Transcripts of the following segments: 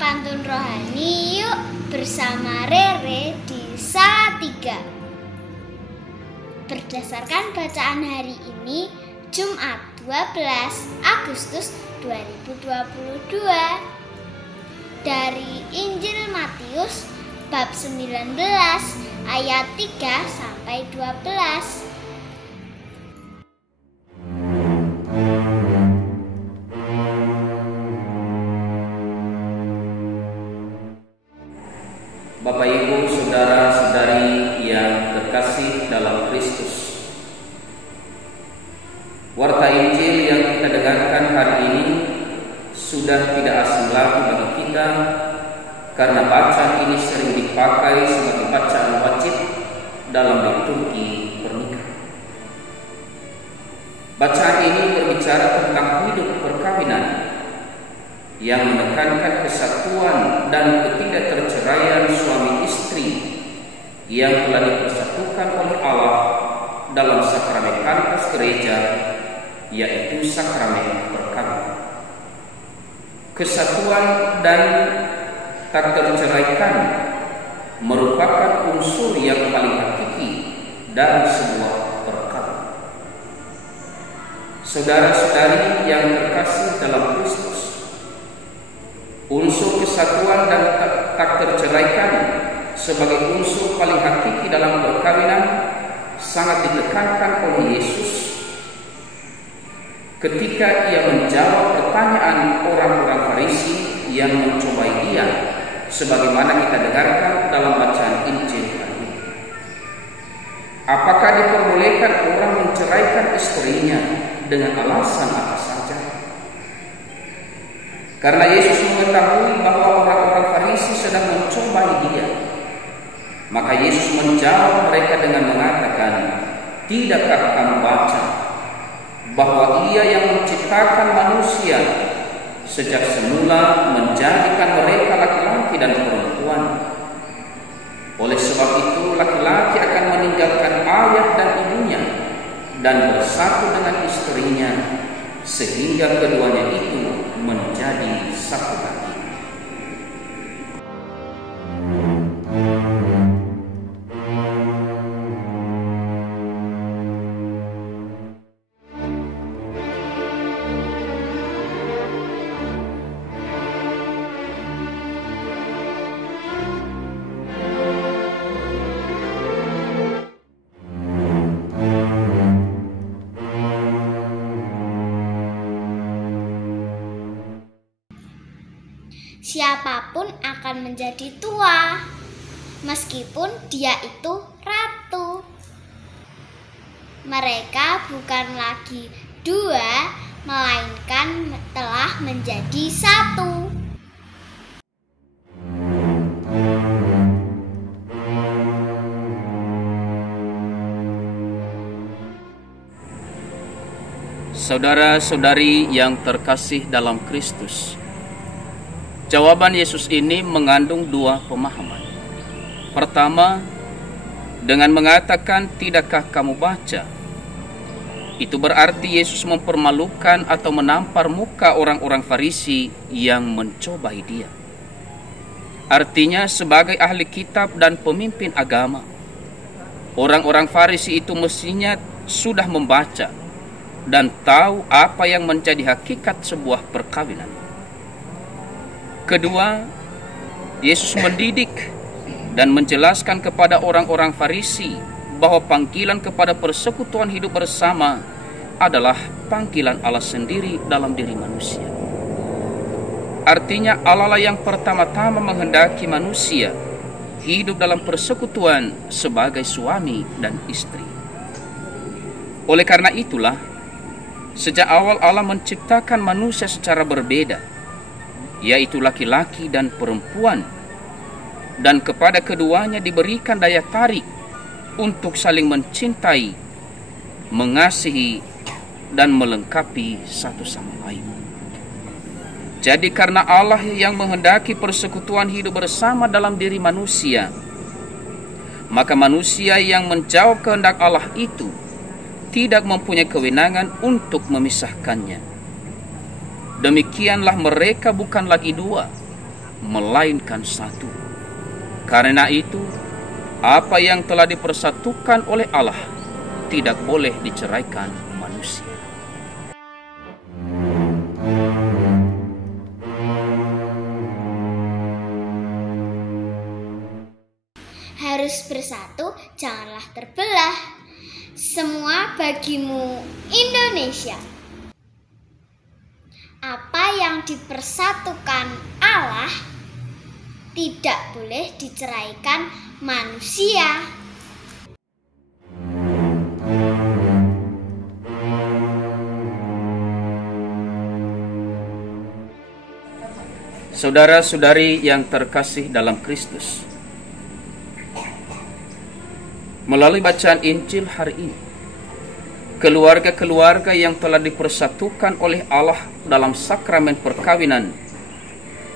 pantun rohani yuk bersama Rere di Salatiga. Berdasarkan bacaan hari ini, Jumat 12 Agustus 2022, dari Injil Matius bab 19 ayat 3 sampai 12. Bapak, Ibu, saudara-saudari yang terkasih dalam Kristus, warta Injil yang kita dengarkan hari ini sudah tidak asing lagi bagi kita, karena bacaan ini sering dipakai sebagai bacaan wajib dalam liturgi pernikahan. Bacaan ini berbicara tentang hidup perkawinan yang menekankan kesatuan dan ketidakterceraian suami istri yang telah dipersatukan oleh Allah dalam sakramen Karitas Gereja, yaitu sakramen perkawinan. Kesatuan dan tak terceraikan merupakan unsur yang paling hakiki dari sebuah perkawinan. Saudara-saudari yang terkasih dalam Kristus, unsur kesatuan dan tak terceraikan sebagai unsur paling hakiki dalam perkawinan sangat ditekankan oleh Yesus ketika ia menjawab pertanyaan orang-orang Farisi yang mencobai dia, sebagaimana kita dengarkan dalam bacaan Injil hari ini. Apakah diperbolehkan orang menceraikan istrinya dengan alasan apa saja? Karena Yesus mengetahui bahwa orang-orang Farisi sedang mencobai dia, maka Yesus menjawab mereka dengan mengatakan, "Tidakkah kamu baca bahwa Ia yang menciptakan manusia sejak semula menjadikan mereka laki-laki dan perempuan? Oleh sebab itu laki-laki akan meninggalkan ayah dan ibunya dan bersatu dengan istrinya, sehingga keduanya itu menjadi satu hati." Siapapun akan menjadi tua, meskipun dia itu ratu. Mereka bukan lagi dua, melainkan telah menjadi satu. Saudara-saudari yang terkasih dalam Kristus, jawaban Yesus ini mengandung dua pemahaman. Pertama, dengan mengatakan "tidakkah kamu baca?" itu berarti Yesus mempermalukan atau menampar muka orang-orang Farisi yang mencobai dia. Artinya, sebagai ahli kitab dan pemimpin agama, orang-orang Farisi itu mestinya sudah membaca dan tahu apa yang menjadi hakikat sebuah perkawinan. Kedua, Yesus mendidik dan menjelaskan kepada orang-orang Farisi bahwa panggilan kepada persekutuan hidup bersama adalah panggilan Allah sendiri dalam diri manusia. Artinya, Allah lah yang pertama-tama menghendaki manusia hidup dalam persekutuan sebagai suami dan istri. Oleh karena itulah, sejak awal Allah menciptakan manusia secara berbeda, yaitu laki-laki dan perempuan, dan kepada keduanya diberikan daya tarik untuk saling mencintai, mengasihi, dan melengkapi satu sama lain. Jadi karena Allah yang menghendaki persekutuan hidup bersama dalam diri manusia, maka manusia yang menjawab kehendak Allah itu tidak mempunyai kewenangan untuk memisahkannya. Demikianlah mereka bukan lagi dua, melainkan satu. Karena itu, apa yang telah dipersatukan oleh Allah tidak boleh diceraikan manusia. Harus bersatu, janganlah terbelah. Semua bagimu Indonesia. Apa yang dipersatukan Allah tidak boleh diceraikan manusia. Saudara-saudari yang terkasih dalam Kristus, melalui bacaan Injil hari ini, keluarga-keluarga yang telah dipersatukan oleh Allah dalam sakramen perkawinan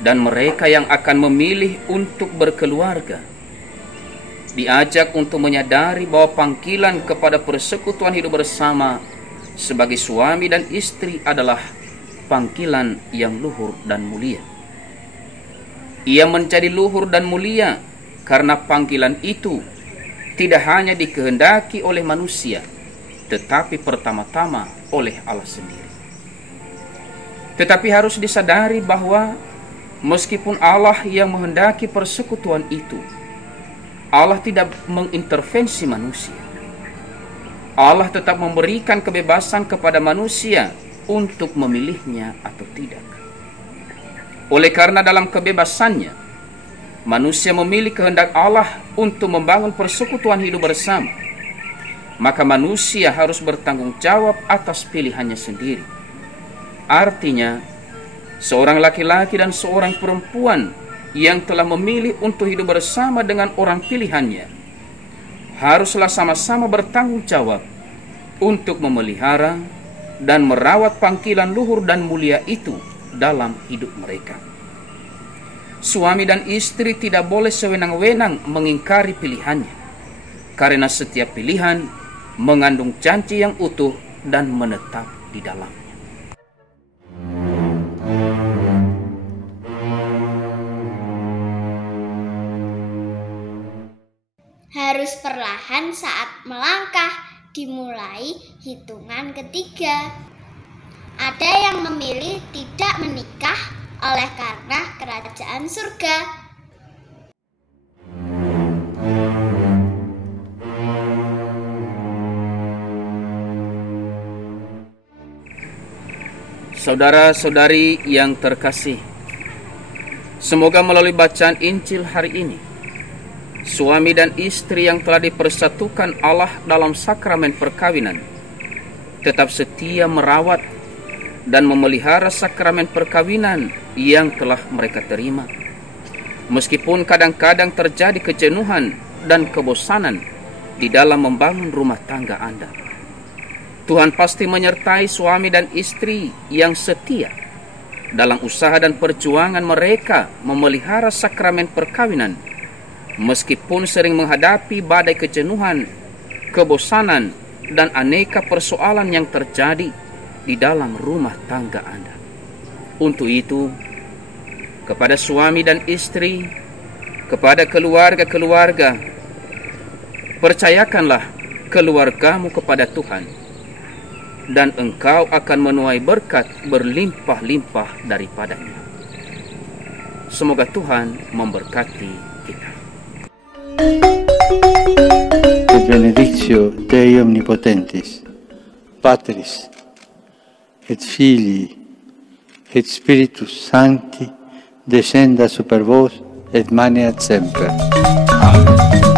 dan mereka yang akan memilih untuk berkeluarga diajak untuk menyadari bahwa panggilan kepada persekutuan hidup bersama sebagai suami dan istri adalah panggilan yang luhur dan mulia. Ia menjadi luhur dan mulia karena panggilan itu tidak hanya dikehendaki oleh manusia, tetapi pertama-tama oleh Allah sendiri. Tetapi harus disadari bahwa meskipun Allah yang menghendaki persekutuan itu, Allah tidak mengintervensi manusia. Allah tetap memberikan kebebasan kepada manusia untuk memilihnya atau tidak. Oleh karena dalam kebebasannya, manusia memilih kehendak Allah untuk membangun persekutuan hidup bersama, maka manusia harus bertanggung jawab atas pilihannya sendiri. Artinya, seorang laki-laki dan seorang perempuan yang telah memilih untuk hidup bersama dengan orang pilihannya haruslah sama-sama bertanggung jawab untuk memelihara dan merawat panggilan luhur dan mulia itu dalam hidup mereka. Suami dan istri tidak boleh sewenang-wenang mengingkari pilihannya, karena setiap pilihan mengandung janji yang utuh dan menetap di dalamnya. Harus perlahan saat melangkah, dimulai hitungan ketiga. Ada yang memilih tidak menikah oleh karena kerajaan surga. Saudara-saudari yang terkasih, semoga melalui bacaan Injil hari ini, suami dan istri yang telah dipersatukan Allah dalam sakramen perkawinan tetap setia merawat dan memelihara sakramen perkawinan yang telah mereka terima. Meskipun kadang-kadang terjadi kejenuhan dan kebosanan di dalam membangun rumah tangga Anda, Tuhan pasti menyertai suami dan istri yang setia dalam usaha dan perjuangan mereka memelihara sakramen perkawinan, meskipun sering menghadapi badai kejenuhan, kebosanan, dan aneka persoalan yang terjadi di dalam rumah tangga Anda. Untuk itu, kepada suami dan istri, kepada keluarga-keluarga, percayakanlah keluargamu kepada Tuhan, dan engkau akan menuai berkat berlimpah-limpah daripadanya. Semoga Tuhan memberkati kita. Benedictio Dei Omnipotentis, Patris et Filii et Spiritus Sancti, descenda super vos et maneat semper. Amen.